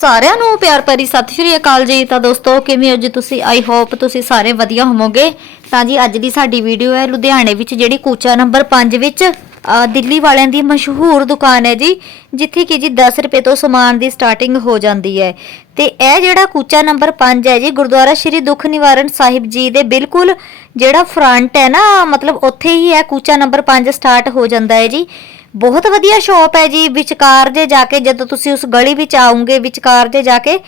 ਸਾਰਿਆਂ ਨੂੰ ਪਿਆਰ ਭਰੀ ਸਤਿ ਸ਼੍ਰੀ ਅਕਾਲ ਜੀ। ਤਾਂ ਦੋਸਤੋ, ਕਿਵੇਂ ਹੋ ਜੀ ਤੁਸੀਂ? ਆਈ ਹੋਪ ਤੁਸੀਂ ਸਾਰੇ ਵਧੀਆ ਹੋਵੋਗੇ। ਤਾਂ ਜੀ, ਅੱਜ ਦੀ ਸਾਡੀ ਵੀਡੀਓ ਹੈ ਲੁਧਿਆਣੇ ਵਿੱਚ, ਜਿਹੜੀ ਕੂਚਾ ਨੰਬਰ 5 ਵਿੱਚ ਦਿੱਲੀ ਵਾਲਿਆਂ ਦੀ ਮਸ਼ਹੂਰ ਦੁਕਾਨ ਹੈ ਜੀ, ਜਿੱਥੇ ਕਿ ਜੀ 10 ਰੁਪਏ ਤੋਂ ਸਮਾਨ ਦੀ ਸਟਾਰਟਿੰਗ ਹੋ ਜਾਂਦੀ ਹੈ। ਤੇ ਇਹ ਜਿਹੜਾ ਕੂਚਾ ਨੰਬਰ 5 ਹੈ ਜੀ, ਗੁਰਦੁਆਰਾ ਸ਼੍ਰੀ ਦੁੱਖ ਨਿਵਾਰਨ ਸਾਹਿਬ ਜੀ ਦੇ ਬਿਲਕੁਲ ਜਿਹੜਾ ਫਰੰਟ ਹੈ ਨਾ, ਮਤਲਬ ਉੱਥੇ ਹੀ ਹੈ ਕੂਚਾ ਨੰਬਰ 5 ਸਟਾਰਟ ਹੋ ਜਾਂਦਾ ਹੈ ਜੀ। ਬਹੁਤ ਵਧੀਆ ਸ਼ਾਪ ਹੈ ਜੀ, ਵਿਚਕਾਰ ਜੇ ਜਾ ਕੇ ਜਦੋਂ ਤੁਸੀਂ ਉਸ ਗਲੀ ਵਿੱਚ ਆਉਂਗੇ, ਵਿਚਕਾਰ ਜੇ ਜਾ ਕੇ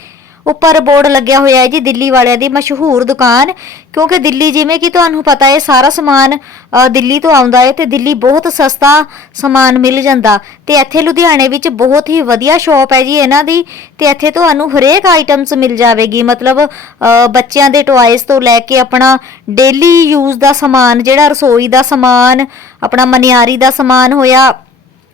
ਉੱਪਰ ਬੋਰਡ ਲੱਗਿਆ ਹੋਇਆ ਹੈ ਜੀ, ਦਿੱਲੀ ਵਾਲਿਆਂ ਦੀ ਮਸ਼ਹੂਰ ਦੁਕਾਨ। ਕਿਉਂਕਿ ਦਿੱਲੀ ਜਿਵੇਂ ਕਿ ਤੁਹਾਨੂੰ ਪਤਾ ਹੈ, ਸਾਰਾ ਸਮਾਨ ਦਿੱਲੀ ਤੋਂ ਆਉਂਦਾ ਹੈ ਤੇ ਦਿੱਲੀ ਬਹੁਤ ਸਸਤਾ ਸਮਾਨ ਮਿਲ ਜਾਂਦਾ। ਤੇ ਇੱਥੇ ਲੁਧਿਆਣੇ ਵਿੱਚ ਬਹੁਤ ਹੀ ਵਧੀਆ ਸ਼ਾਪ ਹੈ ਜੀ ਇਹਨਾਂ ਦੀ। ਤੇ ਇੱਥੇ ਤੁਹਾਨੂੰ ਹਰੇਕ ਆਈਟਮਸ ਮਿਲ ਜਾਵੇਗੀ। ਮਤਲਬ ਬੱਚਿਆਂ ਦੇ ਟੁਆਇਸ ਤੋਂ ਲੈ ਕੇ ਆਪਣਾ ਡੇਲੀ ਯੂਜ਼ ਦਾ ਸਮਾਨ, ਜਿਹੜਾ ਰਸੋਈ ਦਾ ਸਮਾਨ, ਆਪਣਾ ਮਨਿਆਰੀ ਦਾ ਸਮਾਨ ਹੋਇਆ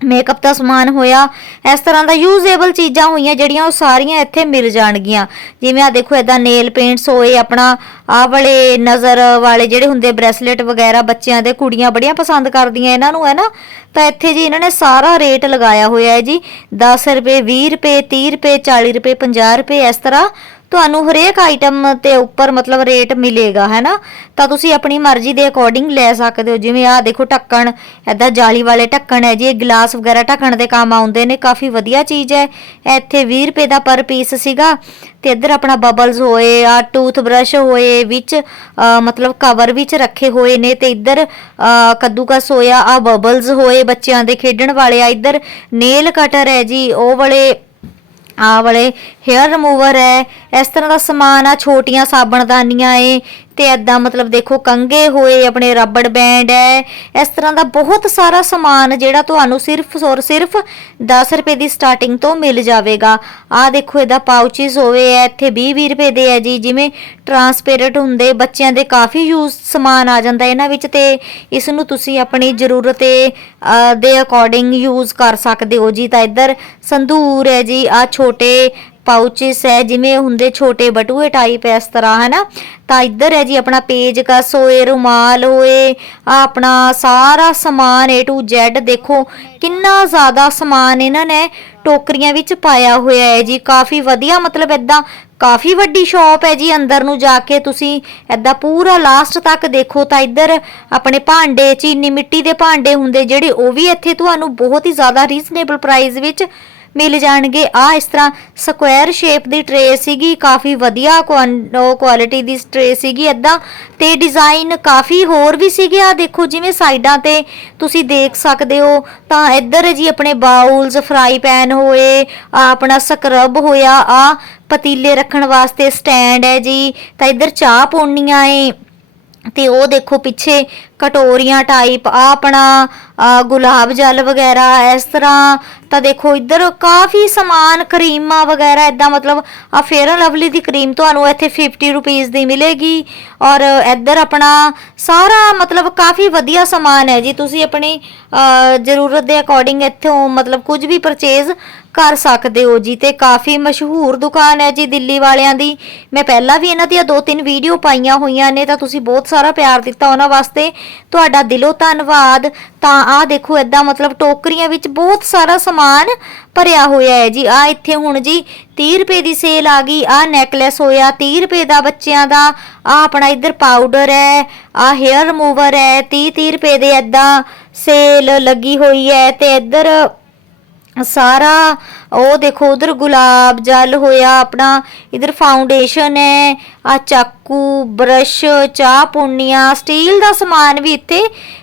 ਮੇਕਅਪ ਦਾ ਸਮਾਨ ਹੋਇਆ। ਇਸ ਤਰ੍ਹਾਂ ਦਾ ਯੂਜ਼ੇਬਲ ਚੀਜ਼ਾਂ ਹੋਈਆਂ ਜਿਹੜੀਆਂ ਉਹ ਸਾਰੀਆਂ ਇੱਥੇ ਮਿਲ ਜਾਣਗੀਆਂ। ਜਿਵੇਂ ਆ ਦੇਖੋ ਇਦਾਂ ਨੇਲ ਪੇਂਟਸ ਹੋਏ, ਆਪਣਾ ਆ ਵਾਲੇ ਨਜ਼ਰ ਵਾਲੇ ਜਿਹੜੇ ਹੁੰਦੇ ਬ੍ਰੈਸਲੇਟ ਵਗੈਰਾ ਬੱਚਿਆਂ ਦੇ, ਕੁੜੀਆਂ ਬੜੀਆਂ ਪਸੰਦ ਕਰਦੀਆਂ ਇਹਨਾਂ ਨੂੰ ਹੈ ਨਾ ਤਾਂ ਇੱਥੇ ਜੀ ਇਹਨਾਂ ਨੇ ਸਾਰਾ ਰੇਟ ਲਗਾਇਆ ਹੋਇਆ ਹੈ ਜੀ। 10 ਰੁਪਏ 20 ਰੁਪਏ 30 ਰੁਪਏ 40 ਰੁਪਏ 50 ਰੁਪਏ, ਇਸ ਤਰ੍ਹਾਂ ਤੁਹਾਨੂੰ ਹਰੇਕ ਆਈਟਮ ਤੇ ਉੱਪਰ ਮਤਲਬ ਰੇਟ ਮਿਲੇਗਾ ਹੈ ਨਾ ਤਾਂ ਤੁਸੀਂ ਆਪਣੀ ਮਰਜ਼ੀ ਦੇ ਅਕੋਰਡਿੰਗ ਲੈ ਸਕਦੇ ਹੋ। ਜਿਵੇਂ ਆਹ ਦੇਖੋ ਢੱਕਣ ਐਦਾਂ ਜਾਲੀ ਵਾਲੇ ਢੱਕਣ ਹੈ ਜੀ, ਇਹ ਗਲਾਸ ਵਗੈਰਾ ਢੱਕਣ ਦੇ ਕੰਮ ਆਉਂਦੇ ਨੇ, ਕਾਫੀ ਵਧੀਆ ਚੀਜ਼ ਹੈ। ਇੱਥੇ 20 ਰੁਪਏ ਦਾ ਪਰ ਪੀਸ ਸੀਗਾ ਤੇ ਇੱਧਰ ਆਪਣਾ ਬਬਲਸ ਹੋਏ ਆ ਟੂਥ ਬ੍ਰਸ਼ ਹੋਏ ਵਿੱਚ ਮਤਲਬ ਕਵਰ ਵਿੱਚ ਰੱਖੇ ਹੋਏ ਨੇ ਤੇ ਇੱਧਰ ਕੱਦੂਕਸ ਹੋਇਆ ਆ ਬਬਲਸ ਹੋਏ ਬੱਚਿਆਂ ਦੇ ਖੇਡਣ ਵਾਲੇ ਆ। ਇੱਧਰ ਨੇਲ ਕਟਰ ਹੈ ਜੀ, ਉਹ ਵਾਲੇ ਆ ਵਾਲੇ ਹੇਅਰ ਰਿਮੂਵਰ ਹੈ ਇਸ ਤਰ੍ਹਾਂ ਦਾ ਸਮਾਨ ਆ ਛੋਟੀਆਂ ਸਾਬਣਦਾਨੀਆਂ ਏ ਤੇ ਐਦਾਂ ਮਤਲਬ ਦੇਖੋ ਕੰਗੇ ਹੋਏ ਆਪਣੇ ਰਬੜ ਬੈਂਡ ਹੈ ਇਸ ਤਰ੍ਹਾਂ ਦਾ ਬਹੁਤ ਸਾਰਾ ਸਮਾਨ ਜਿਹੜਾ ਤੁਹਾਨੂੰ ਸਿਰਫ ਔਰ ਸਿਰਫ 10 ਰੁਪਏ ਦੀ ਸਟਾਰਟਿੰਗ ਤੋਂ ਮਿਲ ਜਾਵੇਗਾ। ਆ ਦੇਖੋ ਇਹਦਾ ਪਾਊਚਸ ਹੋਵੇ ਹੈ ਇੱਥੇ 20 20 ਰੁਪਏ ਦੇ ਹੈ ਜੀ, ਜਿਵੇਂ ਟਰਾਂਸਪੇਰੈਂਟ ਹੁੰਦੇ, ਬੱਚਿਆਂ ਦੇ ਕਾਫੀ ਯੂਜ਼ ਸਮਾਨ ਆ ਜਾਂਦਾ ਇਹਨਾਂ ਵਿੱਚ ਤੇ ਇਸ ਨੂੰ ਤੁਸੀਂ ਆਪਣੀ ਜ਼ਰੂਰਤ ਦੇ ਅਕੋਰਡਿੰਗ ਯੂਜ਼ ਕਰ ਸਕਦੇ ਹੋ ਜੀ। ਤਾਂ ਇੱਧਰ ਸੰਧੂਰ ਹੈ ਜੀ ਆ ਛੋਟੇ ਪਾਊਚਸ ਹੈ, ਜਿਵੇਂ ਹੁੰਦੇ ਛੋਟੇ ਬਟੂਏ ਟਾਈਪ ਇਸ ਤਰ੍ਹਾਂ ਹੈ ਨਾ ਤਾਂ ਇੱਧਰ ਹੈ ਜੀ, ਆਪਣਾ ਪੇਜ ਕਸ ਹੋਏ ਰੁਮਾਲ ਹੋਏ ਆ ਆਪਣਾ ਸਾਰਾ ਸਮਾਨ A to Z, ਦੇਖੋ ਕਿੰਨਾ ਜ਼ਿਆਦਾ ਸਮਾਨ ਇਹਨਾਂ ਨੇ ਟੋਕਰੀਆਂ ਵਿੱਚ ਪਾਇਆ ਹੋਇਆ ਹੈ ਜੀ। ਕਾਫੀ ਵਧੀਆ, ਮਤਲਬ ਇਦਾਂ ਕਾਫੀ ਵੱਡੀ ਸ਼ਾਪ ਹੈ ਜੀ ਅੰਦਰ ਨੂੰ ਜਾ ਕੇ ਤੁਸੀਂ ਐਦਾਂ ਪੂਰਾ ਲਾਸਟ ਤੱਕ ਦੇਖੋ ਤਾਂ ਇੱਧਰ ਆਪਣੇ ਭਾਂਡੇ, ਚੀਨੀ ਮਿੱਟੀ ਦੇ ਭਾਂਡੇ ਹੁੰਦੇ ਜਿਹੜੇ ਉਹ ਵੀ ਇੱਥੇ ਤੁਹਾਨੂੰ ਬਹੁਤ ਹੀ ਜ਼ਿਆਦਾ ਰੀਜ਼ਨੇਬਲ ਪ੍ਰਾਈਸ ਵਿੱਚ ਮਿਲ ਜਾਣਗੇ। ਆ ਇਸ ਤਰ੍ਹਾਂ ਸਕੁਅਰ ਸ਼ੇਪ ਦੀ ਟਰੇ ਸੀਗੀ, ਕਾਫੀ ਵਧੀਆ ਕੁਆਲਿਟੀ ਦੀ ਟਰੇ ਸੀਗੀ ਐਦਾਂ ਤੇ ਡਿਜ਼ਾਈਨ ਕਾਫੀ ਹੋਰ ਵੀ ਸੀਗੇ। ਆ ਦੇਖੋ, ਜਿਵੇਂ ਸਾਈਡਾਂ ਤੇ ਤੁਸੀਂ ਦੇਖ ਸਕਦੇ ਹੋ, ਤਾਂ ਇੱਧਰ ਜੀ ਆਪਣੇ ਬਾਉਲਸ ਫਰਾਈ ਪੈਨ ਹੋਏ ਆ ਆਪਣਾ ਸਕਰਬ ਹੋਇਆ ਆ ਪਤੀਲੇ ਰੱਖਣ ਵਾਸਤੇ ਸਟੈਂਡ ਹੈ ਜੀ। ਤਾਂ ਇੱਧਰ ਚਾਹ ਪੋਣੀਆਂ ਏ। ਤੇ ਉਹ ਦੇਖੋ ਪਿੱਛੇ ਕਟੋਰੀਆਂ ਟਾਈਪ ਆ ਆਪਣਾ ਗੁਲਾਬ ਜਲ ਵਗੈਰਾ, ਇਸ ਤਰ੍ਹਾਂ ਤਾਂ ਦੇਖੋ ਇੱਧਰ ਕਾਫੀ ਸਮਾਨ, ਕਰੀਮਾਂ ਵਗੈਰਾ, ਇਦਾਂ ਮਤਲਬ ਆ ਫੇਅਰ ਐਂਡ ਲਵਲੀ ਦੀ ਕਰੀਮ ਤੁਹਾਨੂੰ ਇੱਥੇ 50 ਰੁਪੀਸ ਦੀ ਮਿਲੇਗੀ। ਔਰ ਇੱਧਰ ਆਪਣਾ ਸਾਰਾ ਮਤਲਬ ਕਾਫੀ ਵਧੀਆ ਸਮਾਨ ਹੈ ਜੀ। ਤੁਸੀਂ ਆਪਣੀ ਜ਼ਰੂਰਤ ਦੇ ਅਕੋਰਡਿੰਗ ਇੱਥੋਂ ਮਤਲਬ ਕੁਝ ਵੀ ਪਰਚੇਜ਼ ਕਰ ਸਕਦੇ ਹੋ ਜੀ। ਤੇ ਕਾਫੀ ਮਸ਼ਹੂਰ ਦੁਕਾਨ ਹੈ ਜੀ ਦਿੱਲੀ ਵਾਲਿਆਂ ਦੀ। ਮੈਂ ਪਹਿਲਾਂ ਵੀ ਇਹਨਾਂ ਦੀਆਂ ਦੋ ਤਿੰਨ ਵੀਡੀਓ ਪਾਈਆਂ ਹੋਈਆਂ ਨੇ, ਤਾਂ ਤੁਸੀਂ ਬਹੁਤ ਸਾਰਾ ਪਿਆਰ ਦਿੱਤਾ ਉਹਨਾਂ ਵਾਸਤੇ। ਤੁਹਾਡਾ ਦਿਲੋਂ ਧੰਨਵਾਦ। ਤਾਂ ਆਹ ਦੇਖੋ ਇਦਾਂ ਮਤਲਬ ਟੋਕਰੀਆਂ ਵਿੱਚ ਬਹੁਤ ਸਾਰਾ ਸਮਾਨ ਭਰਿਆ ਹੋਇਆ ਹੈ ਜੀ। ਆ ਇੱਥੇ ਹੁਣ ਜੀ 30 ਰੁਪਏ ਦੀ ਸੇਲ ਆ ਗਈ ਆ ਨੈਕਲੈਸ ਹੋਇਆ 30 ਰੁਪਏ ਦਾ ਬੱਚਿਆਂ ਦਾ ਆ ਆਪਣਾ ਇੱਧਰ ਪਾਊਡਰ ਹੈ ਆ ਹੇਅਰ ਰਿਮੂਵਰ ਹੈ 30 30 ਰੁਪਏ ਦੇ ਇਦਾਂ ਸੇਲ ਲੱਗੀ ਹੋਈ ਹੈ ਤੇ ਇੱਧਰ ਸਾਰਾ ਉਹ ਦੇਖੋ, ਉਧਰ ਗੁਲਾਬ ਜਲ ਹੋਇਆ ਆਪਣਾ, ਇਧਰ ਫਾਊਂਡੇਸ਼ਨ ਹੈ ਆ ਚਾਕੂ ਬਰਸ਼ ਚਾਹ ਪੁੰਨੀਆਂ ਸਟੀਲ ਦਾ ਸਮਾਨ ਵੀ ਇੱਥੇ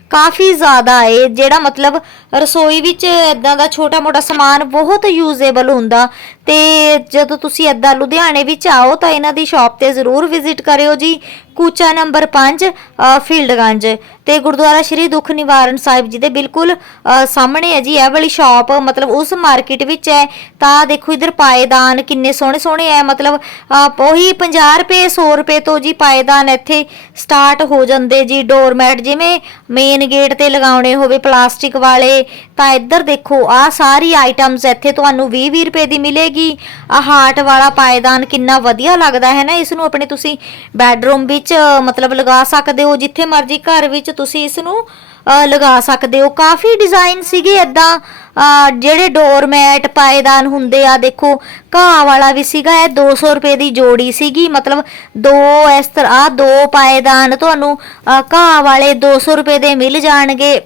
ਕਾਫੀ ਜ਼ਿਆਦਾ ਹੈ, ਜਿਹੜਾ ਮਤਲਬ ਰਸੋਈ ਵਿੱਚ ਇਦਾਂ ਦਾ ਛੋਟਾ ਮੋਟਾ ਸਮਾਨ ਬਹੁਤ ਯੂਜ਼ੇਬਲ ਹੁੰਦਾ। ਤੇ ਜਦੋਂ ਤੁਸੀਂ ਇਦਾਂ ਲੁਧਿਆਣੇ ਵਿੱਚ ਆਓ, ਤਾਂ ਇਹਨਾਂ ਦੀ ਸ਼ਾਪ ਤੇ ਜ਼ਰੂਰ ਵਿਜ਼ਿਟ ਕਰਿਓ ਜੀ। ਕੂਚਾ ਨੰਬਰ 5 ਫੀਲਡਗੰਜ। ਤੇ ਗੁਰਦੁਆਰਾ ਸ਼੍ਰੀ ਦੁੱਖ ਨਿਵਾਰਨ ਸਾਹਿਬ ਜੀ ਦੇ ਬਿਲਕੁਲ ਸਾਹਮਣੇ ਹੈ ਜੀ, ਇਹ ਵਾਲੀ ਸ਼ਾਪ ਮਤਲਬ ਉਸ ਮਾਰਕੀਟ ਵਿੱਚ ਹੈ। ਤਾਂ ਦੇਖੋ ਇਧਰ ਪਾਏਦਾਨ ਕਿੰਨੇ ਸੋਹਣੇ ਸੋਹਣੇ ਹੈ ਮਤਲਬ ਉਹੀ 50 ਰੁਪਏ 100 ਰੁਪਏ ਤੋਂ ਜੀ ਪਾਏਦਾਨ ਇੱਥੇ ਸਟਾਰਟ ਹੋ ਜਾਂਦੇ ਜੀ ਡੋਰਮੈਟ ਜਿਵੇਂ ਮੇਨ ਗੇਟ ਤੇ ਲਗਾਉਣੇ ਹੋਵੇ ਪਲਾਸਟਿਕ ਵਾਲੇ, ਤਾਂ ਇੱਧਰ ਦੇਖੋ ਆ ਸਾਰੀ ਆਈਟਮਸ ਇੱਥੇ ਤੁਹਾਨੂੰ 20-20 ਰੁਪਏ ਦੀ ਮਿਲੇਗੀ। ਆ ਹਾਰਟ ਵਾਲਾ ਪਾਏਦਾਨ ਕਿੰਨਾ ਵਧੀਆ ਲੱਗਦਾ ਹੈ ਨਾ ਇਸ ਨੂੰ ਆਪਣੇ ਤੁਸੀਂ ਬੈੱਡਰੂਮ ਵਿੱਚ, ਮਤਲਬ ਲਗਾ ਸਕਦੇ ਹੋ, ਜਿੱਥੇ ਮਰਜ਼ੀ ਘਰ ਵਿੱਚ ਤੁਸੀਂ ਇਸ ਨੂੰ ਲਗਾ ਸਕਦੇ ਹੋ। ਕਾਫੀ ਡਿਜ਼ਾਈਨ ਸੀਗੇ ਇਦਾਂ ਜਿਹੜੇ ਡੋਰਮੈਟ ਪਾਏਦਾਨ ਹੁੰਦੇ ਆ, ਦੇਖੋ, ਘਾਹ ਵਾਲਾ ਵੀ ਸੀਗਾ, ਇਹ 200 ਰੁਪਏ ਦੀ ਜੋੜੀ ਸੀਗੀ, ਮਤਲਬ ਦੋ ਇਸ ਤਰ੍ਹਾਂ ਆਹ ਦੋ ਪਾਏਦਾਨ ਤੁਹਾਨੂੰ ਘਾਹ ਵਾਲੇ 200 ਰੁਪਏ ਦੇ ਮਿਲ ਜਾਣਗੇ।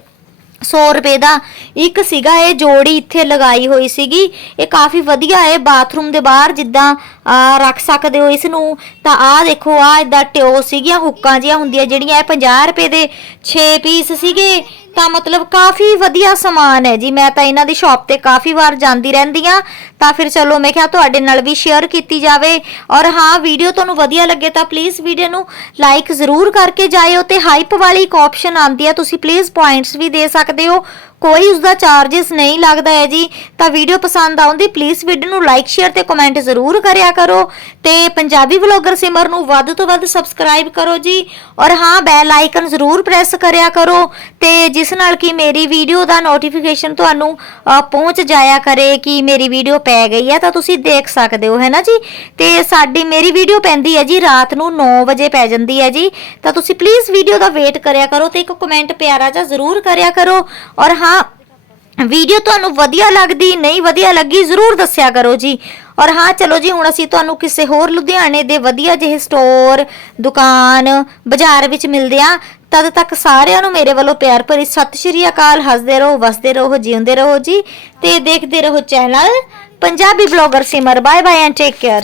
100 ਰੁਪਏ ਦਾ ਇੱਕ ਸੀਗਾ ਇਹ ਜੋੜੀ ਇੱਥੇ ਲਗਾਈ ਹੋਈ ਸੀਗੀ। ਇਹ ਕਾਫੀ ਵਧੀਆ ਹੈ ਬਾਥਰੂਮ ਦੇ ਬਾਹਰ ਜਿੱਦਾਂ ਆ, ਰੱਖ ਸਕਦੇ ਹੋ ਇਸ ਨੂੰ। ਤਾਂ ਆਹ ਦੇਖੋ ਆ ਇਦਾਂ ਟਿਓ ਸੀਗੀਆਂ ਹੁੱਕਾਂ ਜੀਆਂ ਹੁੰਦੀਆਂ ਜਿਹੜੀਆਂ ਇਹ 50 ਰੁਪਏ ਦੇ 6 ਪੀਸ ਸੀਗੇ। ਤਾਂ ਮਤਲਬ ਕਾਫੀ ਵਧੀਆ ਸਮਾਨ ਹੈ ਜੀ। ਮੈਂ ਤਾਂ ਇਹਨਾਂ ਦੀ ਸ਼ਾਪ ਤੇ ਕਾਫੀ ਵਾਰ ਜਾਂਦੀ ਰਹਿੰਦੀ ਆ ਤਾਂ ਫਿਰ ਚਲੋ ਮੈਂ ਕਿਹਾ ਤੁਹਾਡੇ ਨਾਲ ਵੀ ਸ਼ੇਅਰ ਕੀਤੀ ਜਾਵੇ। ਔਰ ਹਾਂ ਵੀਡੀਓ ਤੁਹਾਨੂੰ ਵਧੀਆ ਲੱਗੇ ਤਾਂ ਪਲੀਜ਼ ਵੀਡੀਓ ਨੂੰ ਲਾਈਕ ਜ਼ਰੂਰ ਕਰਕੇ ਜਾਇਓ ਤੇ ਹਾਈਪ ਵਾਲੀ ਇੱਕ ਆਪਸ਼ਨ ਆਉਂਦੀ ਆ ਤੁਸੀਂ ਪਲੀਜ਼ ਪੁਆਇੰਟਸ ਵੀ ਦੇ ਸਕਦੇ ਹੋ। ਕੋਈ ਉਸ ਦਾ ਚਾਰजेस ਨਹੀਂ ਲੱਗਦਾ ਹੈ ਜੀ, ਤਾਂ ਵੀਡੀਓ ਪਸੰਦ ਆਉਂਦੀ ਪਲੀਜ਼ ਵੀਡੀਓ ਨੂੰ ਲਾਈਕ ਸ਼ੇਅਰ ਤੇ ਕਮੈਂਟ ਜ਼ਰੂਰ ਕਰਿਆ ਕਰੋ ਤੇ ਪੰਜਾਬੀ ਵਲੌਗਰ ਸਿਮਰ ਨੂੰ ਵੱਧ ਤੋਂ ਵੱਧ ਸਬਸਕ੍ਰਾਈਬ ਕਰੋ ਜੀ ਔਰ ਹਾਂ ਬੈਲ ਆਈਕਨ ਜ਼ਰੂਰ ਪ੍ਰੈਸ ਕਰਿਆ ਕਰੋ ਤੇ ਜਿਸ ਨਾਲ ਕਿ ਮੇਰੀ ਵੀਡੀਓ ਦਾ ਨੋਟੀਫਿਕੇਸ਼ਨ ਤੁਹਾਨੂੰ ਪਹੁੰਚ ਜਾਇਆ ਕਰੇ ਕਿ ਮੇਰੀ ਵੀਡੀਓ ਪੈ ਗਈ ਹੈ, ਤਾਂ ਤੁਸੀਂ ਦੇਖ ਸਕਦੇ ਹੋ, ਹੈ ਨਾ ਜੀ? ਤੇ ਸਾਡੀ, ਮੇਰੀ ਵੀਡੀਓ ਪੈਂਦੀ ਹੈ ਜੀ ਰਾਤ ਨੂੰ 9 ਵਜੇ ਪੈ ਜਾਂਦੀ ਹੈ ਜੀ, ਤਾਂ ਤੁਸੀਂ ਪਲੀਜ਼ ਵੀਡੀਓ ਦਾ ਵੇਟ ਕਰਿਆ ਕਰੋ ਤੇ ਇੱਕ ਕਮੈਂਟ ਪਿਆਰਾ ਜਿਹਾ ਜ਼ਰੂਰ ਕਰਿਆ ਕਰੋ ਔਰ ਹਾਂ ਵੀਡੀਓ ਤੁਹਾਨੂੰ ਵਧੀਆ ਲੱਗਦੀ, ਨਹੀਂ ਵਧੀਆ ਲੱਗੀ, ਜ਼ਰੂਰ ਦੱਸਿਆ ਕਰੋ ਜੀ। ਔਰ ਹਾਂ, ਚਲੋ ਜੀ, ਹੁਣ ਅਸੀਂ ਤੁਹਾਨੂੰ ਕਿਸੇ ਹੋਰ ਲੁਧਿਆਣੇ ਦੇ ਵਧੀਆ ਜਿਹੇ ਸਟੋਰ ਦੁਕਾਨ, ਬਾਜ਼ਾਰ ਵਿੱਚ ਮਿਲਦੇ ਆ ਤਦ ਤੱਕ ਸਾਰਿਆਂ ਨੂੰ ਮੇਰੇ ਵੱਲੋਂ ਪਿਆਰ ਭਰੀ ਸਤਿ ਸ਼੍ਰੀ ਅਕਾਲ। ਹੱਸਦੇ ਰਹੋ, ਵਸਦੇ ਰਹੋ, ਜਿਉਂਦੇ ਰਹੋ ਜੀ। ਤੇ ਦੇਖਦੇ ਰਹੋ channel Punjabi blogger Simar. Bye bye and take care